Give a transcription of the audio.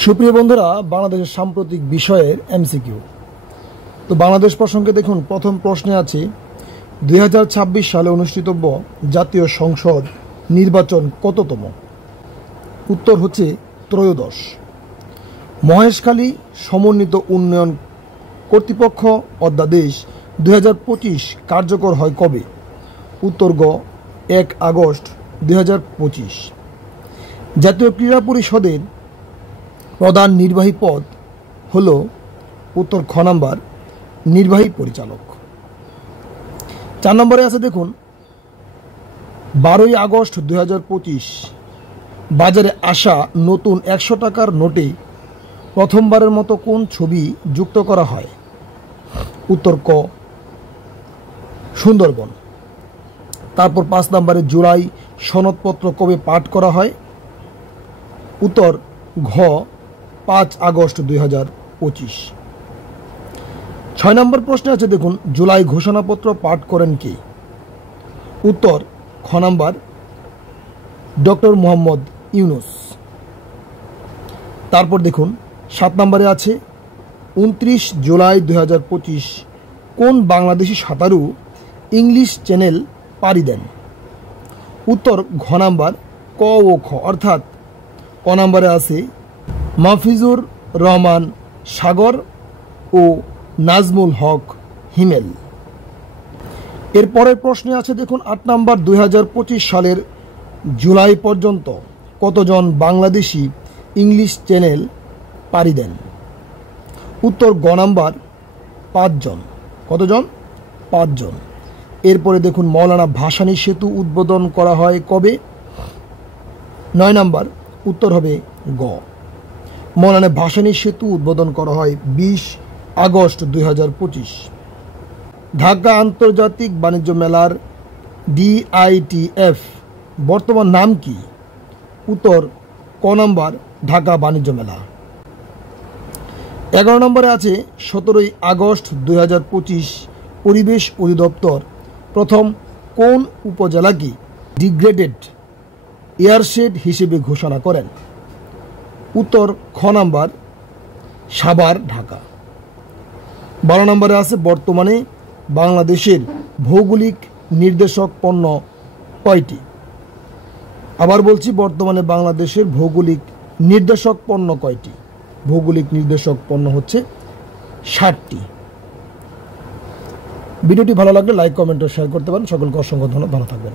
সুপ্রিয় বন্ধুরা, বাংলাদেশের সাম্প্রতিক বিষয়ের এমসিকিউ। তো বাংলাদেশ প্রসঙ্গে দেখুন, প্রথম প্রশ্নে আছে 2026 সালে অনুষ্ঠিতব্য জাতীয় সংসদ নির্বাচন কততম? উত্তর হচ্ছে ত্রয়োদশ। মহেশখালী সমন্বিত উন্নয়ন কর্তৃপক্ষ অধ্যাদেশ 2025 কার্যকর হয় কবে? উত্তর গ 1 আগস্ট 2025। জাতীয় ক্রীড়া পরিষদের প্রধান নির্বাহী পদ হল উত্তর খ নাম্বার নির্বাহী পরিচালক। 4 নম্বরে আছে দেখুন, 12 আগস্ট 2025 বাজারে আসা নতুন 100 টাকার নোটে প্রথমবারের মতো কোন ছবি যুক্ত করা হয়? উত্তর ক সুন্দরবন। তারপর 5 নম্বরে জুলাই সনদপত্র কবে পাঠ করা হয়? উত্তর ঘ 5 আগস্ট 2025। 6 নম্বর প্রশ্নে আছে দেখুন, জুলাই ঘোষণাপত্র পাঠ করেন কে? উত্তর খ নাম্বার ডক্টর মোহাম্মদ ইউনুস। তারপর দেখুন 7 নম্বরে আছে 29 জুলাই 2025 কোন বাংলাদেশি সাঁতারু ইংলিশ চ্যানেল পাড়ি দেন? উত্তর ঘ নাম্বার ক ও খ, অর্থাৎ ক নম্বরে আছে মাহফিজুর রহমান সাগর ও নাজমুল হক হিমেল। এর পরের প্রশ্নে আছে দেখুন 8 নম্বর, 2025 সালের জুলাই পর্যন্ত কতজন বাংলাদেশি ইংলিশ চ্যানেল পাড়ি দেন? উত্তর গ নাম্বার 5 জন। কতজন? 5 জন। এরপরে দেখুন, মৌলানা ভাসানী সেতু উদ্বোধন করা হয় কবে? 9 নম্বর, উত্তর হবে গ। মৌলানা ভাসানী সেতু উদ্বোধন করা হয় 20 আগস্ট 2025। ঢাকা আন্তর্জাতিক বাণিজ্য মেলার DITF বর্তমান নাম কি? উত্তর ক নম্বর ঢাকা বাণিজ্য মেলা। 11 নম্বরে আছে 17 আগস্ট 2025 পরিবেশ অধিদপ্তর প্রথম কোন উপজেলাকে ডিগ্রেডেড এয়ারশেড হিসেবে ঘোষণা করেন? উত্তর খ নাম্বার সাভার, ঢাকা। 12 নম্বরে আছে বর্তমানে বাংলাদেশের ভৌগোলিক নির্দেশক পণ্য কয়টি? আবার বলছি, বর্তমানে বাংলাদেশের ভৌগোলিক নির্দেশক পণ্য কয়টি? ভৌগোলিক নির্দেশক পণ্য হচ্ছে 60টি। ভিডিওটি ভালো লাগলে লাইক, কমেন্ট ও শেয়ার করতে পারেন। সকলকে অসংখ্য ধন্যবাদ। ভালো থাকবেন।